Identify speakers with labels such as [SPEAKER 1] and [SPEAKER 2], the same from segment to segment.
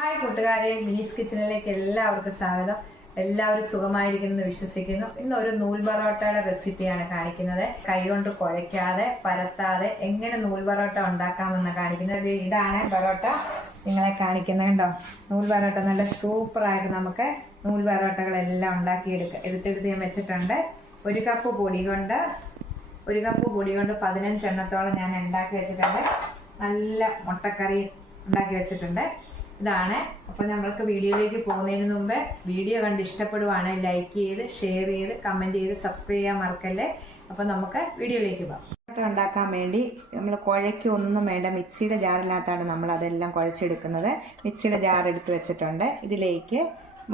[SPEAKER 1] Hi കൂട്ടുകാരെ മിനിസ് കിച്ചണിലേക്ക് എല്ലാവർക്കും സ്വാഗതം. എല്ലാവരും സുഖമായിരിക്കുമെന്ന് വിശ്വസിക്കുന്നു. ഇന്ന് ഒരു നൂൽ പൊറോട്ടയുടെ റെസിപ്പിയാണ് കാണിക്കുന്നത്. കൈകൊണ്ട് കുഴയ്ക്കാതെ പരത്താതെ എങ്ങനെ നൂൽ പൊറോട്ട ഉണ്ടാക്കാമെന്ന് കാണിക്കുന്നത്. ഇതാണ് പൊറോട്ട. നിങ്ങളെ കാണിക്കുന്നത് കണ്ടോ? നൂൽ പൊറോട്ട നല്ല സൂപ്പറായിട്ട് നമുക്ക് നൂൽ പൊറോട്ടകളെല്ലാം ഉണ്ടാക്കിയെടുക്കുക എടുത്തെടുത്ത് ഞാൻ വെച്ചിട്ടുണ്ട്. ഒരു കപ്പ് പൊടി കൊണ്ട് ഒരു കപ്പ് പൊടി കൊണ്ട് പതിനഞ്ചെണ്ണത്തോളം ഞാൻ ഉണ്ടാക്കി വെച്ചിട്ടുണ്ട്. നല്ല മുട്ടക്കറി ഉണ്ടാക്കി വെച്ചിട്ടുണ്ട്. ഇതാണ്. അപ്പോൾ നമ്മൾക്ക് വീഡിയോയിലേക്ക് പോകുന്നതിന് മുമ്പ് വീഡിയോ കണ്ട് ഇഷ്ടപ്പെടുവാണെങ്കിൽ ലൈക്ക് ചെയ്ത് ഷെയർ ചെയ്ത് കമന്റ് ചെയ്ത് സബ്സ്ക്രൈബ് ചെയ്യാൻ മറക്കല്ലേ? അപ്പോൾ നമുക്ക് വീഡിയോയിലേക്ക് പോകാം. ഉണ്ടാക്കാൻ വേണ്ടി നമ്മൾ കുഴയ്ക്ക് ഒന്നും വേണ്ട മിക്സിയുടെ ജാറിനകത്താണ് നമ്മൾ അതെല്ലാം കുഴച്ചെടുക്കുന്നത്. മിക്സിയുടെ ജാർ എടുത്ത് വെച്ചിട്ടുണ്ട്. ഇതിലേക്ക്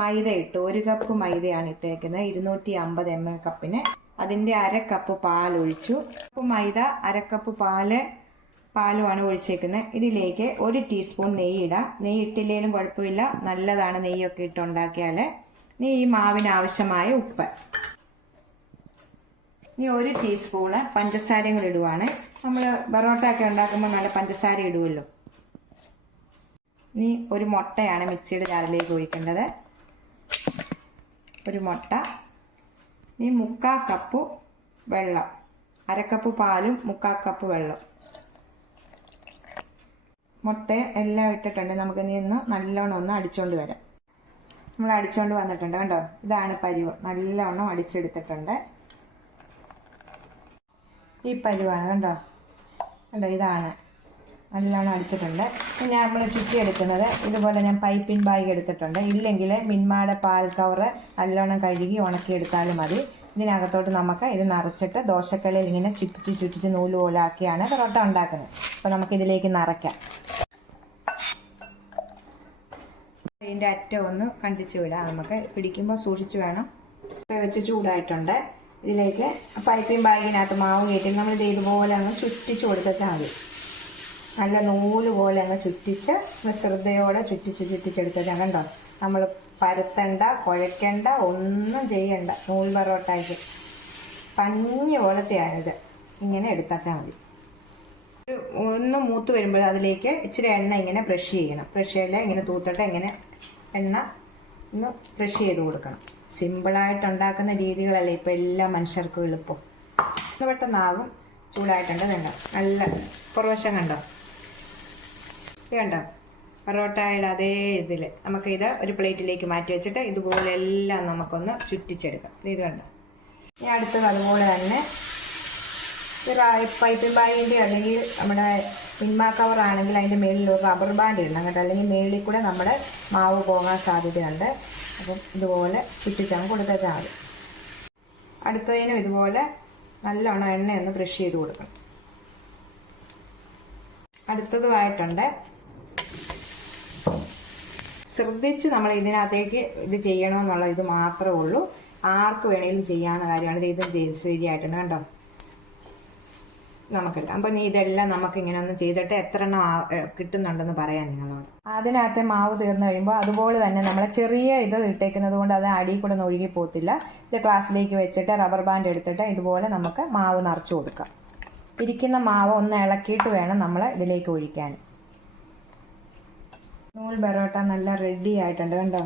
[SPEAKER 1] മൈദ ഇട്ട്. ഒരു കപ്പ് മൈദയാണ് ഇട്ടേക്കുന്നത്. ഇരുന്നൂറ്റി അമ്പത് എം എൽ കപ്പിന് അതിന്റെ അര കപ്പ് പാൽ ഒഴിച്ചു കപ്പ് മൈദ അര കപ്പ് പാൽ പാലുമാണ് ഒഴിച്ചേക്കുന്നത്. ഇതിലേക്ക് ഒരു ടീസ്പൂൺ നെയ്യ് ഇടാം നെയ്യ് ഇട്ടില്ലേലും കുഴപ്പമില്ല. നല്ലതാണ് നെയ്യൊക്കെ ഇട്ടുണ്ടാക്കിയാൽ ഇനി ഈ മാവിന് ആവശ്യമായ ഉപ്പ്. ഇനി ഒരു ടീസ്പൂണ് പഞ്ചസാരയും കൂടി ഇടുവാണ്. നമ്മൾ ബറോട്ട ഒക്കെ ഉണ്ടാക്കുമ്പോൾ നല്ല പഞ്ചസാര ഇടുമല്ലോ ഇനി ഒരു മുട്ടയാണ് മിക്സിയുടെ ജാറിലേക്ക് ഒഴിക്കേണ്ടത്. ഒരു മുട്ട. ഇനി മുക്കാൽ കപ്പ് വെള്ളം. അരക്കപ്പ് പാലും മുക്കാൽ കപ്പ് വെള്ളം. മുട്ട എല്ലാം ഇട്ടിട്ടുണ്ട്. നമുക്ക് ഇനി ഒന്ന് നല്ലോണം ഒന്ന് അടിച്ചുകൊണ്ട് വരാം. നമ്മൾ അടിച്ചുകൊണ്ട് വന്നിട്ടുണ്ട് കണ്ടോ? ഇതാണ് പരുവ്. നല്ലോണം അടിച്ചെടുത്തിട്ടുണ്ട്. ഈ പരുവാണ് കണ്ടോ? കണ്ടോ? ഇതാണ്. നല്ലോണം അടിച്ചിട്ടുണ്ട്. പിന്നെ നമ്മൾ ചുറ്റി എടുക്കുന്നത് ഇതുപോലെ ഞാൻ പൈപ്പിൻ ബാഗ് എടുത്തിട്ടുണ്ട്. ഇല്ലെങ്കിൽ മിന്മാടെ പാൽ കവറ് നല്ലോണം കഴുകി ഉണക്കിയെടുത്താലും മതി. ഇതിനകത്തോട്ട് നമുക്ക് ഇത് നിറച്ചിട്ട് ദോശക്കല്ലിൽ ഇങ്ങനെ ചുറ്റിച്ച് ചുറ്റിച്ച് നൂൽ പോലാക്കിയാണ് പൊറോട്ട ഉണ്ടാക്കുന്നത്. അപ്പോൾ നമുക്ക് ഇതിലേക്ക് നിറയ്ക്കാം. ഇതിന്റെ അറ്റം ഒന്ന് കണ്ടിച്ച് വിടാം. നമുക്ക് പിടിക്കുമ്പോൾ സൂക്ഷിച്ച് വേണം. വെച്ച് ചൂടായിട്ടുണ്ട്. ഇതിലേക്ക് പൈപ്പിംഗ് ബാഗിനകത്ത് മാവ് കയറ്റി നമ്മൾ ഇത് ഇതുപോലെ അങ്ങ് ചുറ്റിച്ച് കൊടുത്തിട്ടാൽ മതി. നല്ല നൂൽ പോലെ അങ്ങ് ചുറ്റിച്ച് ശ്രദ്ധയോടെ ചുറ്റിച്ച് ചുറ്റിച്ചെടുത്തത് കണ്ടോ? നമ്മൾ പരത്തണ്ട കുഴക്കണ്ട ഒന്നും ചെയ്യണ്ട. നൂൽ പൊറോട്ടയ്ക്ക്. പഞ്ഞി പോലത്തെയാണിത് ഇങ്ങനെ എടുത്താച്ചാൽ മതി. ഒന്ന് മൂത്ത് വരുമ്പോൾ അതിലേക്ക് ഇച്ചിരി എണ്ണ ഇങ്ങനെ ബ്രഷ് ചെയ്യണം. ബ്രഷ് ചെയ്യാൻ ഇങ്ങനെ തൂത്തിട്ട് ഇങ്ങനെ എണ്ണ ഒന്ന് ബ്രഷ് ചെയ്ത് കൊടുക്കണം. സിമ്പിളായിട്ട് ഉണ്ടാക്കുന്ന രീതികളല്ലേ ഇപ്പോൾ എല്ലാ മനുഷ്യർക്കും എളുപ്പം. പെട്ടെന്നാകും ചൂടായിട്ടുണ്ട് നല്ല പുറവശം കണ്ടോ? കണ്ടോ? പൊറോട്ടയുടെ അതേ ഇതിൽ നമുക്ക് ഇത് ഒരു പ്ലേറ്റിലേക്ക് മാറ്റി വെച്ചിട്ട് ഇതുപോലെ എല്ലാം നമുക്കൊന്ന് ചുറ്റിച്ചെടുക്കാം. ഇത് കണ്ടോ? ഇനി അടുത്തത് അതുപോലെ തന്നെ പൈപ്പിംഗ് ബാഗിന്റെ അല്ലെങ്കിൽ നമ്മുടെ പിന്മാ കവർ ആണെങ്കിൽ അതിന്റെ മേളിൽ ഒരു റബ്ബർ ബാൻഡ് ഇടണം കേട്ടോ. അല്ലെങ്കിൽ മേളിൽ കൂടെ നമ്മുടെ മാവ് പോകാൻ സാധ്യതയുണ്ട്. അപ്പം ഇതുപോലെ ചുറ്റിച്ചാണ് കൊടുത്തേച്ചാൽ മതി. അടുത്തതിനും ഇതുപോലെ നല്ലോണം എണ്ണയൊന്ന് ബ്രഷ് ചെയ്ത് കൊടുക്കണം. അടുത്തതുമായിട്ടുണ്ട് ശ്രദ്ധിച്ച് നമ്മൾ ഇതിനകത്തേക്ക് ഇത് ചെയ്യണമെന്നുള്ള ഇത് മാത്രമേ ഉള്ളൂ. ആർക്ക് വേണമെങ്കിലും ചെയ്യാവുന്ന കാര്യമാണ്. ഇത് ഇതും ചെയ്ത് ശരിയായിട്ടുണ്ട് കണ്ടോ? നമുക്കെടുക്കാം അപ്പം നീ ഇതെല്ലാം നമുക്ക് ഇങ്ങനെ ഒന്ന് ചെയ്തിട്ട് എത്ര എണ്ണം കിട്ടുന്നുണ്ടെന്ന് പറയാം നിങ്ങളോട്. അതിനകത്തെ മാവ് തീർന്നു കഴിയുമ്പോൾ അതുപോലെ തന്നെ നമ്മൾ ചെറിയ ഇത് ഇട്ടേക്കുന്നത് കൊണ്ട് അത് അടിയിൽ കൂടെ ഒന്ന് ഒഴുകി പോകത്തില്ല. ഇത് ഗ്ലാസ്സിലേക്ക് വെച്ചിട്ട് റബ്ബർ ബാൻഡ് എടുത്തിട്ട് ഇതുപോലെ നമുക്ക് മാവ് നിറച്ചു കൊടുക്കാം. ഇരിക്കുന്ന മാവ് ഒന്ന് ഇളക്കിയിട്ട് വേണം നമ്മൾ ഇതിലേക്ക് ഒഴിക്കാൻ. നൂൽ ബെറോട്ട നല്ല റെഡി ആയിട്ടുണ്ട് കണ്ടോ?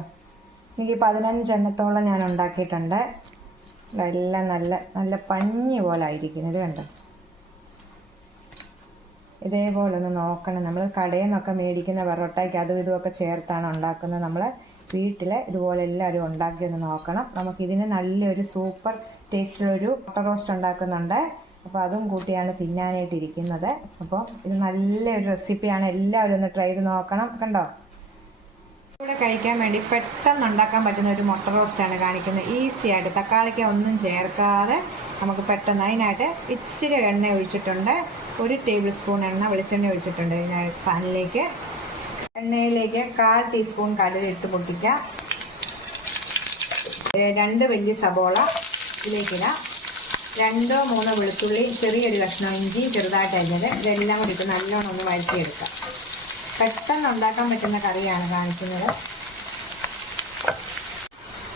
[SPEAKER 1] എനിക്ക് പതിനഞ്ചെണ്ണത്തോളം ഞാൻ ഉണ്ടാക്കിയിട്ടുണ്ട്. എല്ലാം നല്ല നല്ല പഞ്ഞി പോലെ ആയിരിക്കുന്നത് കണ്ടോ? ഇതേപോലെ ഒന്ന് നോക്കണം. നമ്മൾ കടയിൽ നിന്നൊക്കെ മേടിക്കുന്ന പൊറോട്ടയ്ക്ക് അതും ഇതുമൊക്കെ ചേർത്താണ് ഉണ്ടാക്കുന്നത്. നമ്മൾ വീട്ടിൽ ഇതുപോലെ എല്ലാവരും ഉണ്ടാക്കി ഒന്ന് നോക്കണം. നമുക്കിതിന് നല്ലൊരു സൂപ്പർ ടേസ്റ്റിലൊരു മുട്ട റോസ്റ്റ് ഉണ്ടാക്കുന്നുണ്ട്. അപ്പോൾ അതും കൂട്ടിയാണ് തിന്നാനായിട്ടിരിക്കുന്നത്. അപ്പോൾ ഇത് നല്ലൊരു റെസിപ്പിയാണ് എല്ലാവരും ഒന്ന് ട്രൈ ചെയ്ത് നോക്കണം. കണ്ടോ? ഇവിടെ കഴിക്കാൻ വേണ്ടി പെട്ടെന്ന് ഉണ്ടാക്കാൻ പറ്റുന്ന ഒരു മുട്ട റോസ്റ്റാണ് കാണിക്കുന്നത്. ഈസി ആയിട്ട് തക്കാളിക്ക ഒന്നും ചേർക്കാതെ നമുക്ക് പെട്ടെന്ന് അതിനായിട്ട് ഇച്ചിരി എണ്ണ ഒഴിച്ചിട്ടുണ്ട്. ഒരു ടേബിൾ സ്പൂൺ എണ്ണ വെളിച്ചെണ്ണ ഒഴിച്ചിട്ടുണ്ട് ഇതിനായിട്ട് പാനിലേക്ക്. എണ്ണയിലേക്ക് കാൽ ടീസ്പൂൺ കടുക് ഇട്ട് പൊട്ടിക്കുക ഏ, രണ്ട് വലിയ സബോള ഇതിലേക്കിടാം രണ്ടോ മൂന്നോ വെളുത്തുള്ളി ചെറിയൊരു കഷ്ണം ഇഞ്ചി ചെറുതായിട്ട് അരിഞ്ഞത്. ഇതെല്ലാം കൂടി ഇട്ട് നല്ലോണം ഒന്ന് വഴറ്റിയെടുക്കാം. പെട്ടെന്ന് ഉണ്ടാക്കാൻ പറ്റുന്ന കറിയാണ് കാണിക്കുന്നത്.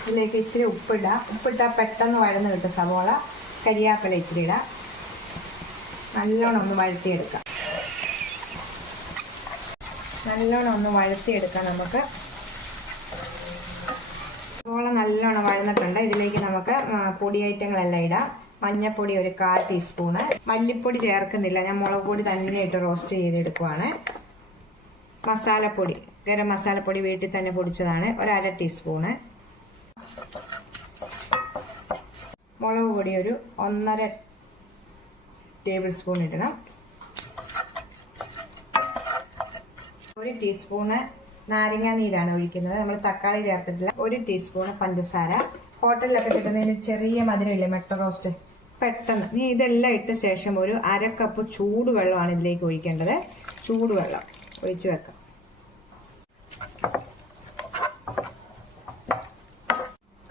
[SPEAKER 1] ഇതിലേക്ക് ഇച്ചിരി ഉപ്പിടാം. ഉപ്പിട്ടാൽ പെട്ടെന്ന് വഴന്ന് കിട്ടും സവോള. കരിയാപ്പില ഇച്ചിരി ഇടാം. നല്ലോണം ഒന്ന് വഴത്തിയെടുക്കാം നല്ലോണം ഒന്ന് വഴത്തിയെടുക്കാം നമുക്ക്. സവോള നല്ലോണം വഴന്നിട്ടുണ്ട്. ഇതിലേക്ക് നമുക്ക് പൊടി ഐറ്റങ്ങളെല്ലാം ഇടാം. മഞ്ഞപ്പൊടി ഒരു കാൽ ടീസ്പൂണ്. മല്ലിപ്പൊടി ചേർക്കുന്നില്ല. ഞാൻ മുളക് പൊടി തന്നെ ഇട്ട് റോസ്റ്റ് ചെയ്തെടുക്കുവാണ്. മസാലപ്പൊടി ഗരം മസാലപ്പൊടി വീട്ടിൽ തന്നെ പൊടിച്ചതാണ്. ഒരര ടീസ്പൂണ്. മുളക് പൊടി ഒരു ഒന്നര ടേബിൾ സ്പൂൺ ഇടണം. ഒരു ടീസ്പൂണ് നാരങ്ങ നീരാണ് ഒഴിക്കുന്നത്. നമ്മൾ തക്കാളി ചേർത്തിട്ടില്ല. ഒരു ടീസ്പൂണ് പഞ്ചസാര. ഹോട്ടലിലൊക്കെ കിട്ടുന്നതിന് ചെറിയ മധുരമില്ലേ? മെട്ട റോസ്റ്റ്. പെട്ടെന്ന്. നീ ഇതെല്ലാം ഇട്ട ശേഷം ഒരു അര കപ്പ് ചൂടുവെള്ളമാണ് ഇതിലേക്ക് ഒഴിക്കേണ്ടത്. ചൂടുവെള്ളം. ഒഴിച്ചു വെക്കാം.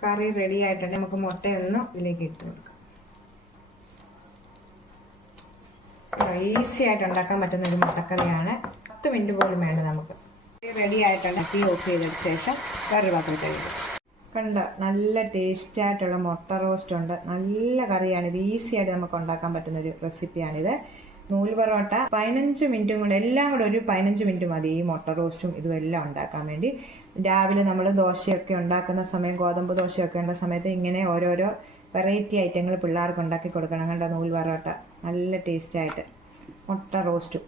[SPEAKER 1] കറി റെഡി ആയിട്ടുണ്ട്. നമുക്ക് മുട്ടയൊന്ന് ഇതിലേക്ക് ഇട്ട് കൊടുക്കാം. ഈസി ആയിട്ട് ഉണ്ടാക്കാൻ പറ്റുന്ന ഒരു മുട്ടക്കറിയാണ്. പത്ത് മിനിറ്റ് പോലും വേണ്ട നമുക്ക്. റെഡി ആയിട്ടുണ്ട്. തീ ഓഫ് ചെയ്തതിന് ശേഷം വേറൊരു പാത്രത്തിൽ കഴിക്കും കണ്ട നല്ല ടേസ്റ്റ് ആയിട്ടുള്ള മുട്ട റോസ്റ്റ് ഉണ്ട്. നല്ല കറിയാണ്. ഇത് ഈസി ആയിട്ട് നമുക്ക് ഉണ്ടാക്കാൻ പറ്റുന്ന ഒരു റെസിപ്പിയാണിത് നൂൽ പൊറോട്ട പതിനഞ്ച് മിനിറ്റും കൊണ്ട് എല്ലാം കൂടെ ഒരു പതിനഞ്ച് മിനിറ്റ് മതി. ഈ മുട്ട റോസ്റ്റും ഇതും എല്ലാം ഉണ്ടാക്കാൻ വേണ്ടി. രാവിലെ നമ്മൾ ദോശയൊക്കെ ഉണ്ടാക്കുന്ന സമയം ഗോതമ്പ് ദോശയൊക്കെ ഉണ്ട സമയത്ത് ഇങ്ങനെ ഓരോരോ വെറൈറ്റി ഐറ്റങ്ങൾ പിള്ളേർക്ക് ഉണ്ടാക്കി കൊടുക്കണം. കണ്ട? നൂൽ പൊറോട്ട. നല്ല ടേസ്റ്റായിട്ട് മുട്ട റോസ്റ്റും.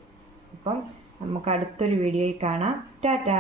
[SPEAKER 1] അപ്പം നമുക്ക് അടുത്തൊരു വീഡിയോയിൽ കാണാം. ടാറ്റാ!